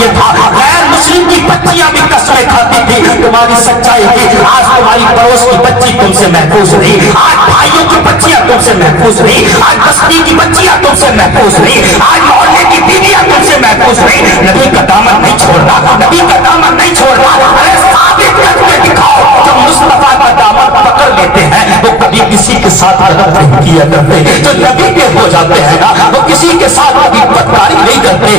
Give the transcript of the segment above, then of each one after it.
یہ تھا غیر مسلم کی بچیاں بھی قسمیں کھاتی تھی تمہاری سچائی کی. آج تمہاری پڑوس کی بچی تم سے محفوظ نہیں, آج بھائیوں کی بچیاں تم سے محفوظ نہیں, آج بستی کی بچیاں تم سے محفوظ نہیں, آج محلے کی بیویاں تم سے محفوظ نہیں. نبی کا دامن نہیں چھوڑنا, نبی کا دامن نہیں چھوڑنا. ارے ثابت کر کے دکھاؤ. جو مصطفیٰ کا دامن پکڑ لیتے ہیں وہ کبھی کسی کے ساتھ غلط نہیں کیا کرتے. جو نبی کے ہو جاتے ہیں نا وہ کسی کے ساتھ کبھی بدکاری نہیں کرتے.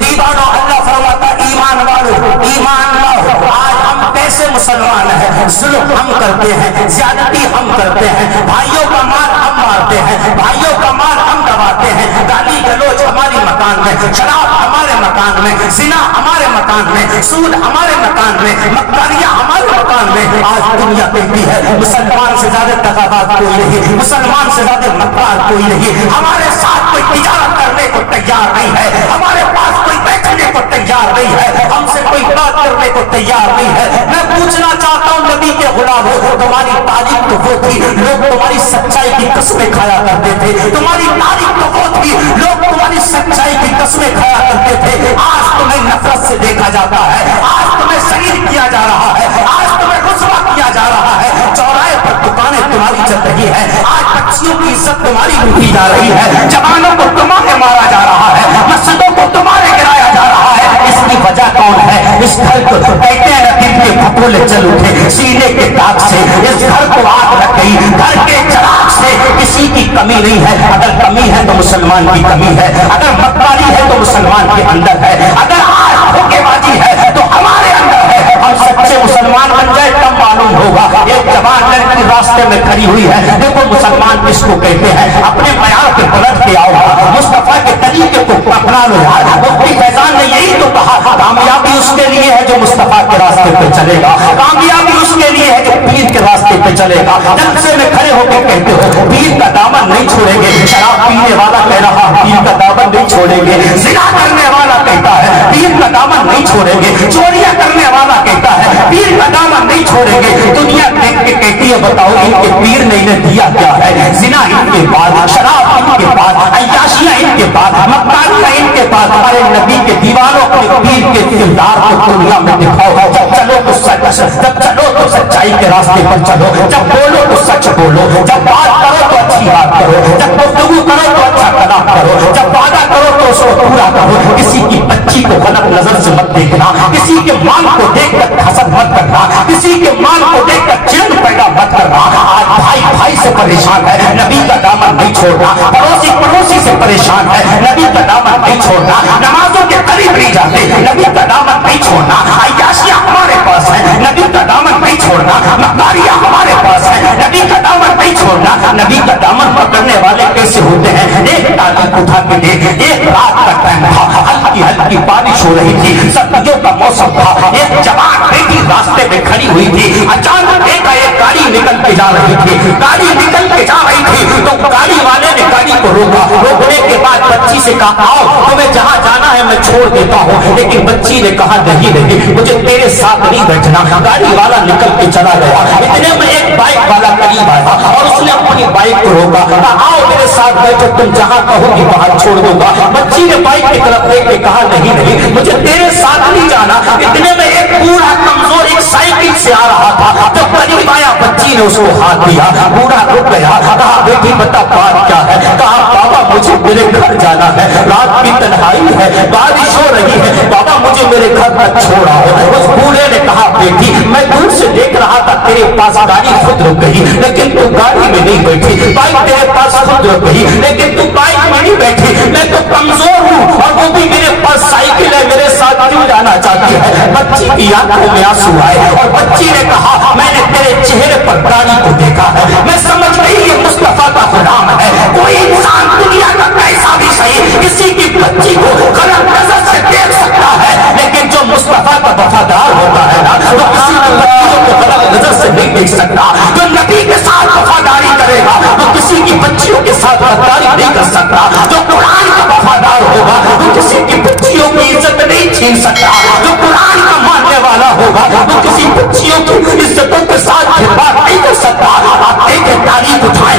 دیوانوں, اللہ فرماتا ایمان والو ایمان لاؤ. آج ہم کیسے مسلمان ہیں؟ ظلم ہم کرتے ہیں, زیادتی ہم کرتے ہیں, بھائیوں کا مال ہم مارتے ہیں, بھائیوں کا مال ہم دباتے ہیں, گالی گلوچ ہماری مکان میں, شراب ہمارے مکان میں, زنا ہمارے مکان میں, سود ہمارے مکان میں, مکاریاں ہمارے مکان میں. آج دنیا کہتی ہے مسلمان سے زیادہ تغابات کوئی نہیں, مسلمان سے زیادہ مکار کوئی نہیں, ہمارے ساتھ کوئی تجارت کرنے کو تیار نہیں ہے, ہمارے پاس کوئی بیٹھنے کو تیار نہیں ہے, ہم سے کوئی بات کرنے کو تیار نہیں ہے. میں پوچھنا چاہتا ہوں نبی کے غلام ہو, تمہاری تعریف تو وہ تھی لوگ تمہاری سچائی کی قسمیں کھایا کرتے تھے, تمہاری تعریف تو وہ تھی لوگ تمہاری سچائی کی قسمیں کھایا کرتے تھے. آج تمہیں نفرت سے دیکھا جاتا ہے, آج تمہیں شہید کیا جا رہا ہے, آج تمہیں رسوا کیا جا رہا ہے, چوراہے پر دکانیں تمہاری چل رہی ہے, آج بچیوں کی عزت تمہاری لوٹی جا رہی ہے, جوانوں کو تمہارے مارا جا رہا ہے, مسجدوں کو تمہارے گرایا جا رہا ہے. اس کی وجہ کون ہے؟ اس گھر کو کہتے ہیں دل کے پھپھولے چل اٹھے سینے کے داغ سے, اس گھر کو آگ لگ گئی, گھر کے چراغ سے. کسی کی کمی نہیں ہے, اگر کمی ہے تو مسلمان کی کمی ہے, اگر مکاری ہے تو مسلمان کے اندر ہے, اگر آج دھوکے بازی ہے تو ہمارے اندر ہے. ہم سچے مسلمان بن جائے تب معلوم ہوگا. ایک جوان لڑکی راستے میں کھڑی ہوئی ہے, دیکھو مسلمان کس کو کہتے ہیں, اپنے معیار پہ پلٹ کے آؤ, مصطفیٰ کے طریقے کو اپنا لو. مفتی فیضان نے یہی تو کہا, کامیابی اس کے لیے ہے جو مصطفیٰ کے راستے پہ چلے گا, کامیابی اس کے لیے ہے جو پیر کے راستے پہ چلے گا. جلسے میں کھڑے ہو کے کہتے ہو پیر کا دامن نہیں چھوڑیں گے, شراب پینے والا کہہ رہا پیر کا دامن نہیں چھوڑیں گے, زنا کرنے والا کہتا ہے پیر کا دامن نہیں چھوڑیں گے, چوریاں کرنے والا کہتا ہے پیر کا دامن نہیں چھوڑیں گے. دنیا دیکھ کے کہتی ہے بتاؤ ان کے پیر نے انہیں دیا کیا ہے؟ زنا ان کے بعد, شراب ان کے بعد, عیاشیاں ان کے بعد, مکاریاں ان کے بعد. ہمارے نبی کے دیوانوں اپنے پیر کے کردار کو دنیا میں دکھاؤ. جب چلو تو سچ, جب چلو تو سچائی کے راستے پر چلو, جب بولو تو سچ بولو, جب بات کرو تو اچھی بات کرو, جب گفتگو کرو تو اچھا کلام کرو, جب وعدہ کرو تو اس کو پورا کرو. کسی کی بچی کو غلط نظر سے مت دیکھنا, کسی کے مال کو دیکھ کر حسد مت کرنا, کسی کے مال کو دیکھ کر چڑ پیدا مت کرنا. آج بھائی بھائی سے پریشان ہے, نبی کا دامن نہیں چھوڑنا. پڑوسی پڑوسی سے پریشان ہے, نبی کا دامن نہیں چھوڑنا. نمازوں کے قریب نہیں جاتے, نبی کا دامن نہیں چھوڑنا. عیاشیاں ہمارے پاس ہیں, نبی کا دامن نہیں چھوڑنا. مکاریاں ہمارے پاس ہیں, نبی کا دامن نہیں چھوڑنا. نبی کا دامن پکڑنے والے کیسے ہوتے ہیں؟ ایک تعلیم اٹھا کے دیکھ, ایک رات کا ٹائم تھا, ہلکی ہلکی بارش ہو رہی تھی, سردیوں کا موسم تھا. ایک جوان بیٹی راستے میں کھڑی ہوئی تھی, اچانک دیکھا ایک گاڑی نکل کے جا رہی تھی, گاڑی نکل کے جا رہی تھی تو گاڑی والے نے گاڑی کو روکا. روکنے کے بعد بچی سے کہا آؤ تمہیں جہاں جانا ہے میں چھوڑ دیتا ہوں, لیکن بچی نے کہا نہیں مجھے تیرے ساتھ نہیں بیٹھنا. گاڑی والا نکل کے چلا گیا. اتنے میں ایک بائک والا قریب آیا اور اس نے اپنی بائک کو روکا, کہا آؤ میرے ساتھ بیٹھو, تم جہاں کہو گی وہاں چھوڑ دوں گا. بچی نے بائک کی طرف دیکھ کے کہا نہیں مجھے تیرے ساتھ نہیں جانا. اتنے میں ایک بوڑھا کمزور ایک سائیکل سے آ رہا تھا, جب قریب آیا بچی نے اس کو ہاتھ دیا. بوڑھا رک گیا, کہا بیٹی بتا بات کیا ہے؟ کہا بابا مجھے میرے گھر جانا ہے, رات کی تنہائی ہے, بارش ہو رہی ہے, بابا مجھے میرے گھر تک چھوڑا ہو. اس بوڑھے نے کہا بیٹی میں دور سے دیکھ رہا تھا تیرے پاس گاڑی خود رک گئی, لیکن تو گاڑی میں نہیں بیٹھی, بائک تیرے پاس خود رک گئی, لیکن تو بائک میں نہیں بیٹھی. میں تو کمزور ہوں اور وہ بھی میرے پاس سائیکل ہے, میرے ساتھ کیوں جانا چاہتی ہے؟ بچی کی آنکھوں میں آنسو آئے اور بچی نے کہا میں نے تیرے چہرے پر گاڑی کو دیکھا ہے, میں سمجھ گئی یہ مصطفیٰ کا غلام ہے. کوئی انسان دنیا کا کیسا بھی صحیح کسی کی بچی کو غلط نظر سے دیکھ سکتا ہے, لیکن جو مصطفیٰ کا وفادار ہوتا ہے نا وہ کسی کی بچیوں کو غلط نظر سے نہیں دیکھ سکتا. جو نبی کے ساتھ وفاداری کرے گا وہ کسی کی بچیوں کے ساتھ غداری نہیں کر سکتا. جو قرآن کا وفادار ہوگا وہ کسی کی بچیوں کی عزت نہیں چھین سکتا. جو قرآن کا ماننے والا ہوگا وہ کسی بچیوں کی عزتوں کے ساتھ بات نہیں کر سکتا. آپ دیکھیں تاریخ اٹھائیں,